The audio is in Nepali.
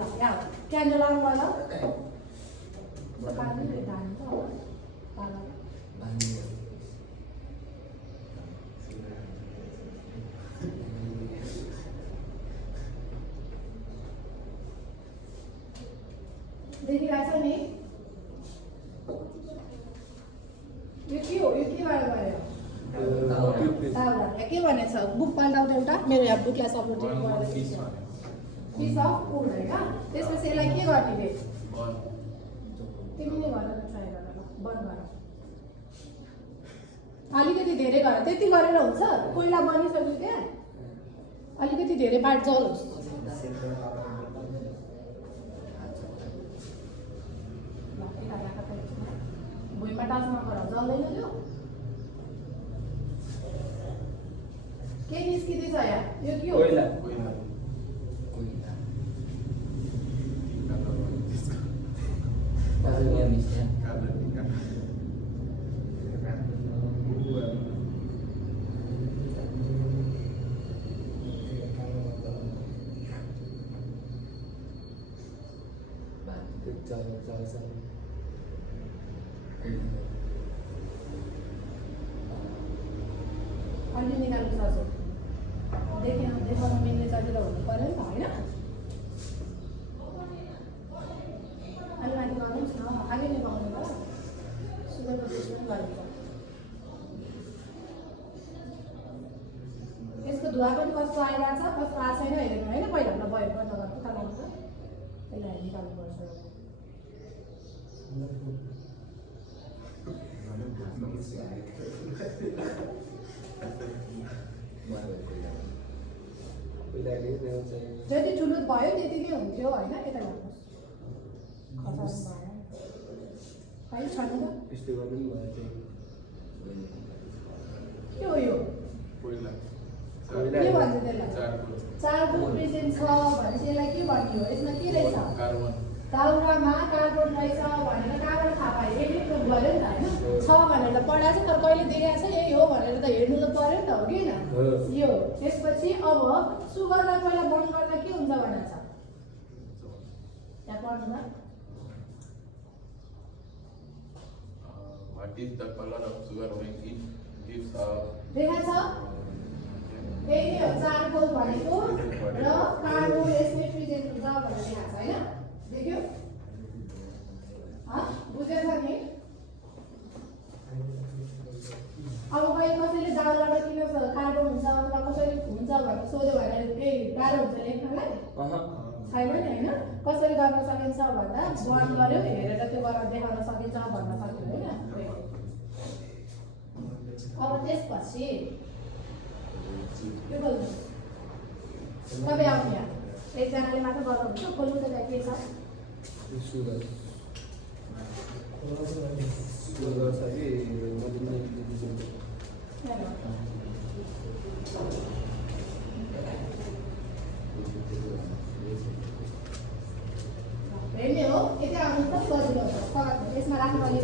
ल यहाँ क्यान्डल लाउनु भयो ल पानी धान त पाला देखिरहेछ नि यो के हो यो के भएर गयो के भनेछ बुक पल्टाउँदा एउटा मेरो यहाँ बुकलाई सपोर्ट पिस अफ वुड होइन त्यसपछि यसलाई के गर्ने रे तिमी नै गर ट्राई गर बन्द गर अलिकति धेरै गर त्यति गरेर हुन्छ कोइला बनिसक्यो त्यहाँ अलिकति धेरै पार्ट जलोस् भुइँमा टाच नगर जल्दैन त्यो के निस्किँदैछ यहाँ यो के हो अलि निकाल्नु सक्छ देखाउन मिल्ने सजिलो हुनु पऱ्यो नि त होइन अलि माथि गर्नुहोस् न आगे निभाउनु त सुगरको टेस्ट पनि गरेको यसको धुवा पनि कस्तो आइरहेको छ कस्तो आएको छैन हेरेको होइन पहिला हामीलाई भयो बन्द गर्नु तपाईँको त त्यसलाई निकाल्नुपर्छ जति ठुलो भयो त्यति नै हुन्थ्यो होइन यता गर्नुहोस् खै छन् त के हो यो के भन्छ त्यसलाई चारको प्रेजेन्ट छ भनेपछि यसलाई के भन्ने हो यसमा के रहेछ दाउरामा कार्बन रहेछ भनेर कहाँबाट थाहा पायो यसले प्रुभ गऱ्यो नि त होइन छ भनेर त पढाएको छ तर कहिले देखाएको छ यही हो भनेर त हेर्नु त पऱ्यो नि त हो कि होइन यो त्यसपछि अब सुगरलाई पहिला बन्द गर्दा के हुन्छ भनेर छ त्यहाँ पढ्नुमा What is the color of sugar when it gives a देखाएको छ त्यही नै हो चारकोल भनेको र कार्बन यसले प्रेजेन्ट हुन्छ भनेर देखाएको छ होइन देख्यो बुझेछ नि अब कहिले कसैले दाउराबाट किन कार्बन हुन्छ अथवा कसरी हुन्छ भनेर सोध्यो भने केही गाह्रो हुन्छ लेख्नलाई छैन नि होइन कसरी गर्न सकिन्छ भन्दा बन्द गर्यो हेरेर त्यो गरेर देखाउन सकिन्छ भन्न सक्यो होइन अब त्यसपछि के बोल्नु तपाईँ आउनु यहाँ एकजनाले मात्र गर्नुहुन्छ खोल्नु त्यसलाई के छ हेर्ने हो यति आउनु पनि सजिलो हुन्छ यसमा राख्नुपर्ने